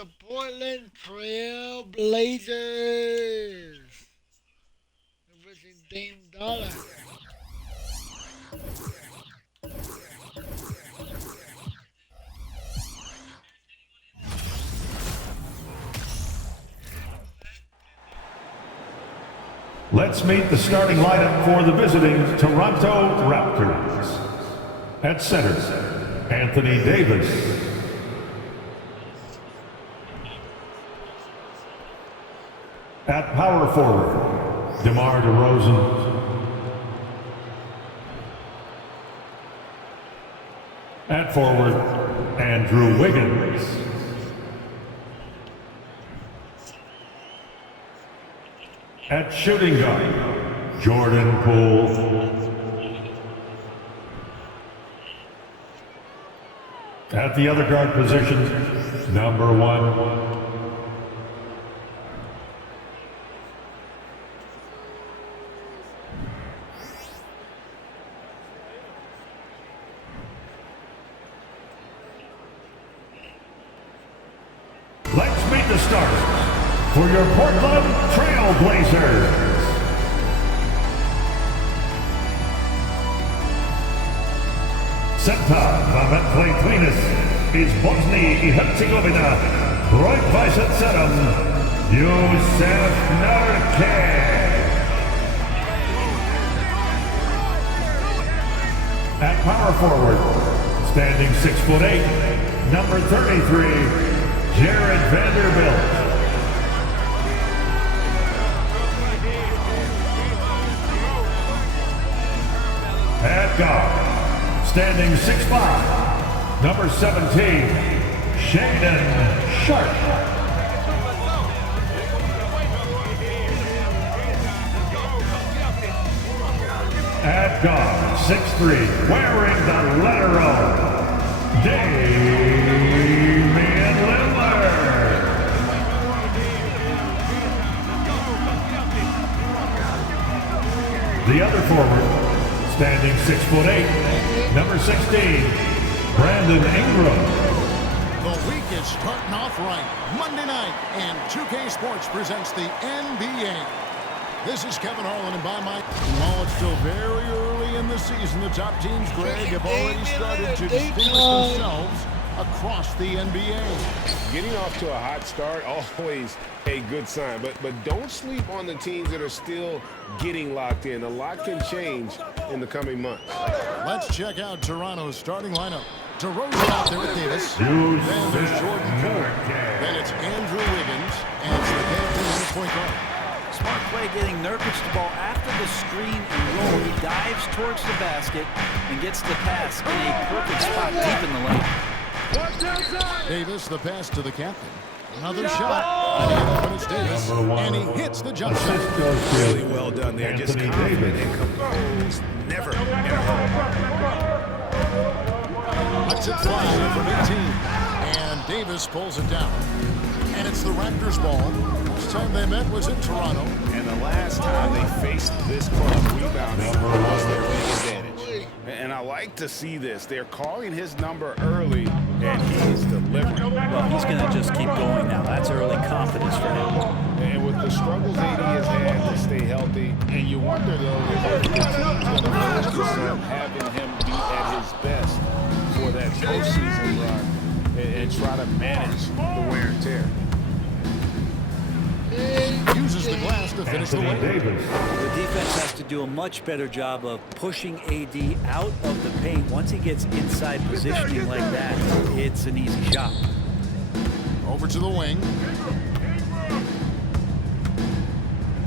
the Portland Trail Blazers. Visiting Dame Dollar. Let's meet the starting lineup for the visiting Toronto Raptors. At center, Anthony Davis. At power forward, DeMar DeRozan. At forward, Andrew Wiggins. At shooting guard, Jordan Poole. At the other guard position, number 1. Let's meet the starters for your Portland Trail Blazers. Center dla is Bosnia i Herzegovina, Broik Vice Serum, Yusef Nurkic. At power forward, standing 6'8", number 33, Jared Vanderbilt. At guard, standing 6'5", number 17, Shaedon Sharpe. At guard, 6'3", wearing the letter O, Damian Lillard. The other forward, standing 6'8", number 16, Brandon Ingram. The week is starting off right. Monday night, and 2K Sports presents the NBA. This is Kevin Harlan, and by my... While it's still very early in the season, the top teams, Greg, have already started to distinguish themselves across the NBA. Getting off to a hot start, always a good sign. But don't sleep on the teams that are still getting locked in. A lot can change in the coming months. Let's check out Toronto's starting lineup. DeRozan out there with Davis. Then there's Jordan Poole. Then it's Andrew Wiggins. And it's the captain in the point guard. Smart play getting Nurkic the ball after the screen and roll. He dives towards the basket and gets the pass in a perfect spot deep in the lane. Davis, the pass to the captain. Another shot. And it's Davis. And he hits the jump shot. Really well done there. Just confident and composed. Never in a hurry. Let's it fly from 18. And Davis pulls it down. And it's the Raptors ball. Last time they met was in Toronto. And the last time they faced this club rebounding was their big advantage. And I like to see this. They're calling his number early, and he's delivering. Well, he's going to just keep going now. That's early confidence for him. And with the struggles AD has had to stay healthy, and you wonder, though, if the team's going to focus on having him be at his best for that postseason run and try to manage the wear and tear. Uses the glass to finish the way. The defense has to do a much better job of pushing AD out of the paint. Once he gets inside positioning like that, it's an easy shot. Over to the wing.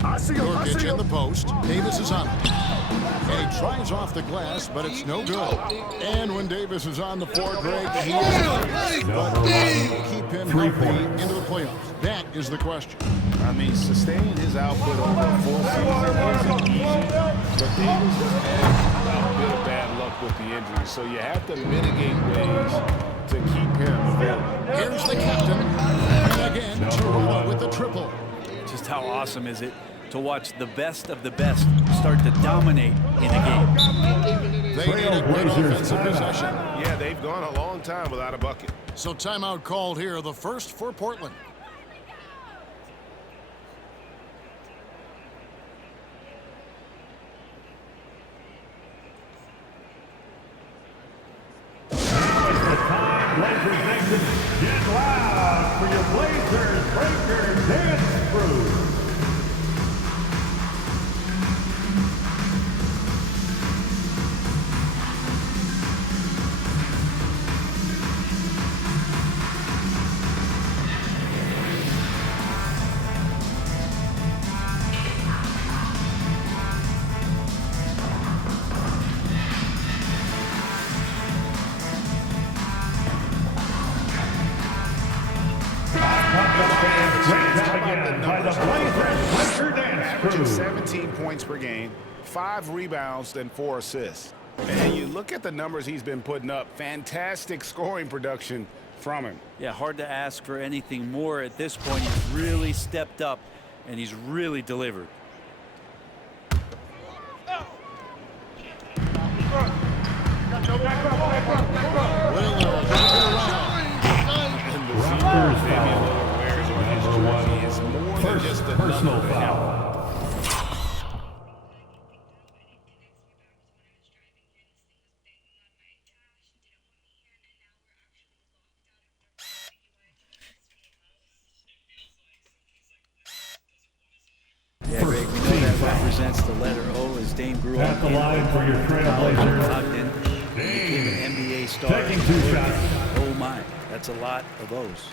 Nurkic in the post. Davis is on it. And he tries off the glass, but it's no good. And when Davis is on the floor, Greg, he is but keep him healthy into the playoffs. That is the question. I mean, sustaining his output over a full season isn't easy, but Davis has had a bit of bad luck with the injury, so you have to mitigate ways to keep him available. Here's the captain. And again, Toronto with the triple. Just how awesome is it to watch the best of the best start to dominate in a game? They need a good offensive possession. Yeah, they've gone a long time without a bucket. So timeout called here, the first for Portland. Blazers Nation, get loud for your Blazers Breaker Dance Crew. By the Blazers Breaker Dance Crew. 17 points per game, 5 rebounds, and 4 assists. And you look at the numbers he's been putting up, fantastic scoring production from him. Yeah, hard to ask for anything more at this point. He's really stepped up, and he's really delivered. First personal foul. Yeah, Greg, we know that represents the letter O as Dame grew up At the line for your Trailblazers. Became an NBA star. Taking 2 shots. Oh my, that's a lot of O's.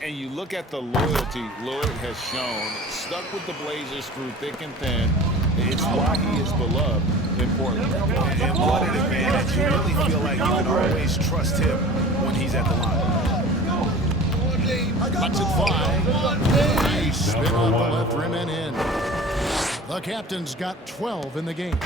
And you look at the loyalty Lillard has shown, stuck with the Blazers through thick and thin. It's why he is beloved in Portland. And what an advantage. You really feel like you can always trust him when he's at the line. Cuts it 5. Nice spin off the left rim and in. The captain's got 12 in the game.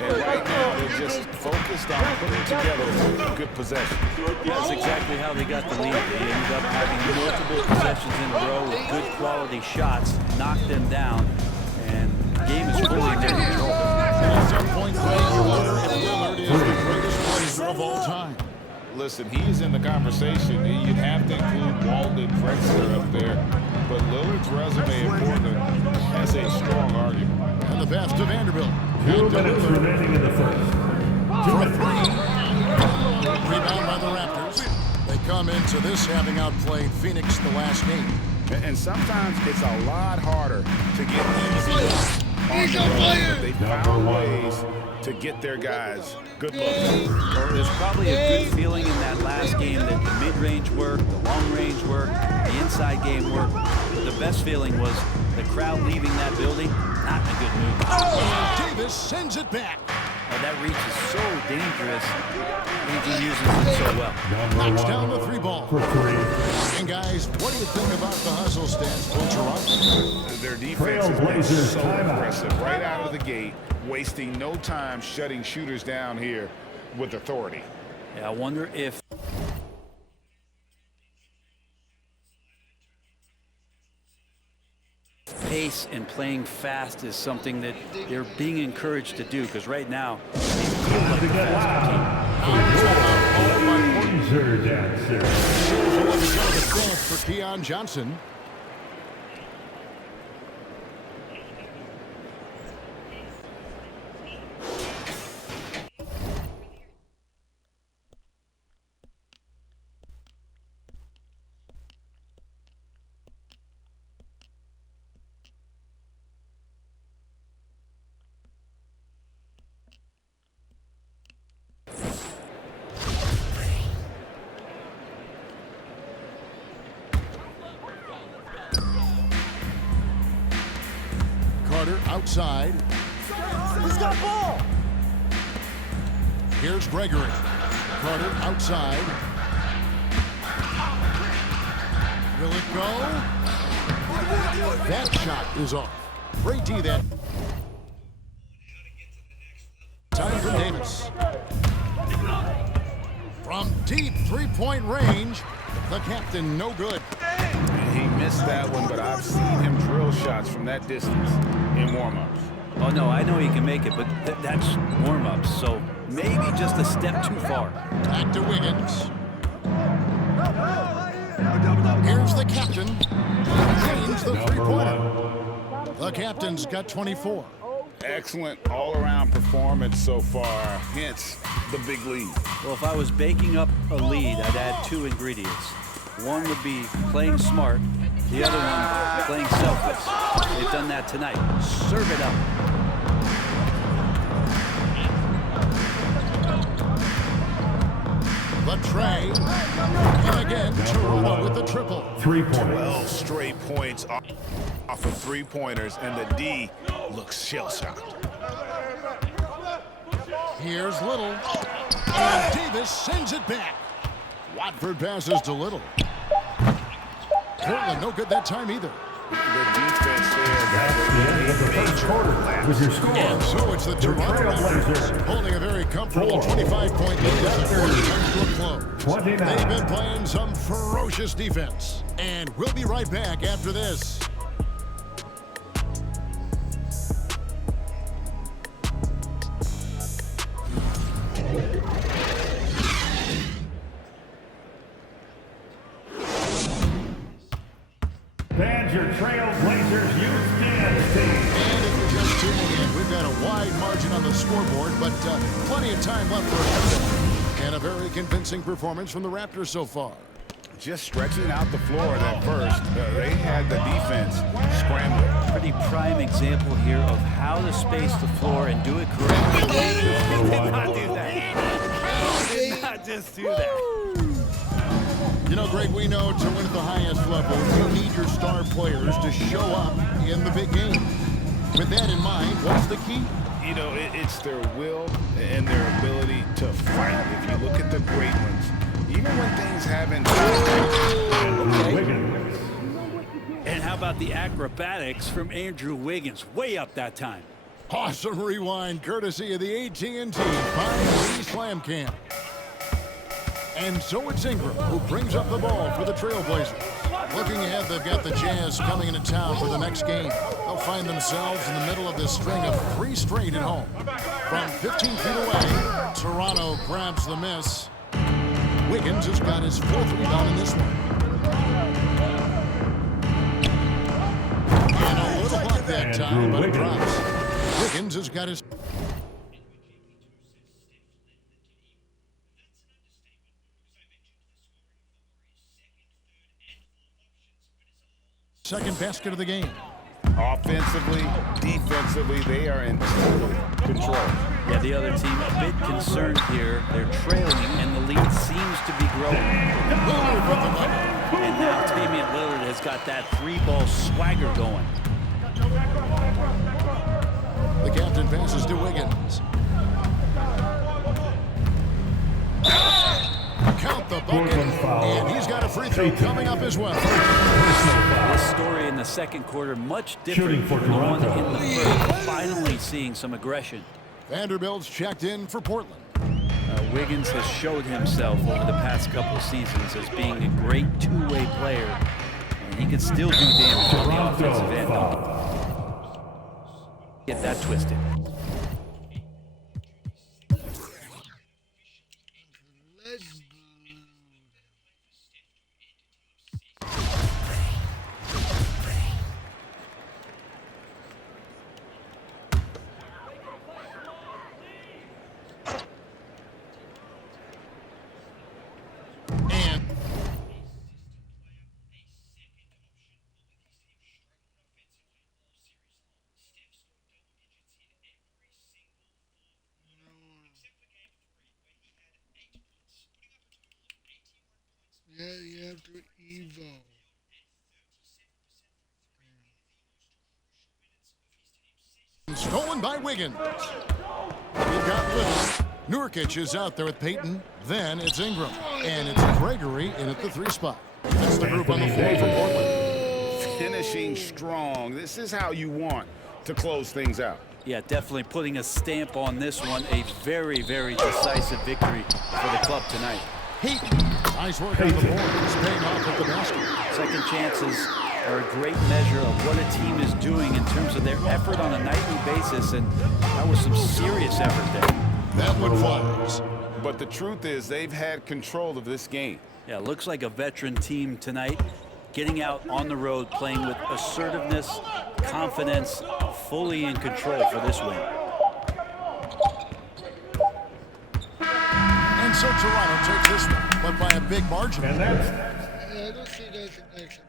And right now, they're just focused on putting together good possession. That's exactly how they got the lead. They ended up having multiple possessions in a row with good quality shots, knocked them down, and the game is fully in their control. At some point, you wonder if Lillard is the greatest Blazer of all time. Listen, he is in the conversation. You'd have to include Walden Drexler up there, but Lillard's resume in Portland has a strong argument. And the pass to Vanderbilt. 2 minutes remaining in the first. 2 minutes. Rebound by the Raptors. They come into this having outplayed Phoenix the last game. And sometimes it's a lot harder to get easy on the road, but they found ways to get their guys good looks. Well, there's probably a good feeling in that last game that the mid-range worked, the long-range worked, the inside game worked. But the best feeling was the crowd leaving that building, not in a good mood. And Davis sends it back. Oh, that reach is so dangerous. He uses it so well. Knocks down the 3 ball. For 3. And guys, what do you think about the hustle stance for Toronto? Their defense has been so aggressive right out of the gate, wasting no time shutting shooters down here with authority. Yeah, I wonder if pace and playing fast is something that they're being encouraged to do, because right now they feel like the fast team. Blazer Dancer. For Keon Johnson. Outside. He's got ball. Here's Gregory. Carter outside. Will it go? That shot is off. Great D that. Time for Davis. From deep 3-point range, the captain no good. He missed that one, but I've seen him drill shots from that distance in warm-ups. Oh, no, I know he can make it, but that's warm-ups, so maybe just a step too far. Back to Wiggins. Here's the captain. James, the Number three-pointer. 1. The captain's got 24. Excellent all-around performance so far, hence the big lead. Well, if I was baking up a lead, I'd add 2 ingredients. One would be playing smart, the other one playing selfless. They've done that tonight. Serve it up. The tray. And again, Toronto with the triple. 3 points. 12 straight points off of three-pointers, and the D looks shell-shocked. Here's Little. And Davis sends it back. Watford passes to Little. Portland no good that time either. The defense there. That's the end of the first quarter with your score. And so it's the Toronto Raptors holding a very comfortable 25-point lead as the quarter comes to a close. 29. They've been playing some ferocious defense. And we'll be right back after this. And your Trailblazers youth dance team. And if you're just tuning in, we've got a wide margin on the scoreboard, but plenty of time left for a comeback. And a very convincing performance from the Raptors so far. Just stretching out the floor at first. They had the defense scrambling. Pretty prime example here of how to space the floor and do it correctly. Did not do that. Did not just do that. You know, Greg, we know to win at the highest level, you need your star players to show up in the big game. With that in mind, what's the key? You know, it's their will and their ability to fight. If you look at the great ones, even when things haven't... Wiggins. And how about the acrobatics from Andrew Wiggins? Way up that time. Awesome rewind, courtesy of the AT&T 5G Slam Cam. And so it's Ingram who brings up the ball for the Trailblazers. Looking ahead, they've got the Jazz coming into town for the next game. They'll find themselves in the middle of this string of 3 straight at home. From 15 feet away, Toronto grabs the miss. Wiggins has got his 4th rebound in this one. And a little block that time, but it drops. Wiggins has got his... second basket of the game. Offensively, defensively, they are in total control. Yeah, the other team a bit concerned here. They're trailing, and the lead seems to be growing. Lillard with the money. And now Damian Lillard has got that 3-ball swagger going. The captain passes to Wiggins. Count the bucket, and he's got a free throw coming up as well. This story in the second quarter, much different than the one in the first. Finally seeing some aggression. Vanderbilt's checked in for Portland. Wiggins has showed himself over the past couple of seasons as being a great two-way player, and he can still do damage on the offensive end. Don't get that twisted. Yeah, you have to evolve. Stolen by Wiggins. We've got Little. Nurkic is out there with Peyton. Then it's Ingram. And it's Gregory in at the 3 spot. That's the group on the floor for Portland. Finishing strong. This is how you want to close things out. Yeah, definitely putting a stamp on this one. A very, very decisive victory for the club tonight. Peyton. Nice work on the board. He's paying off at the basket. Second chances are a great measure of what a team is doing in terms of their effort on a nightly basis, and that was some serious effort there. That one flies. But the truth is they've had control of this game. Yeah, looks like a veteran team tonight, getting out on the road, playing with assertiveness, confidence, fully in control for this win. And so Toronto takes this one, but by a big margin. And that's Yeah, I don't see that in action.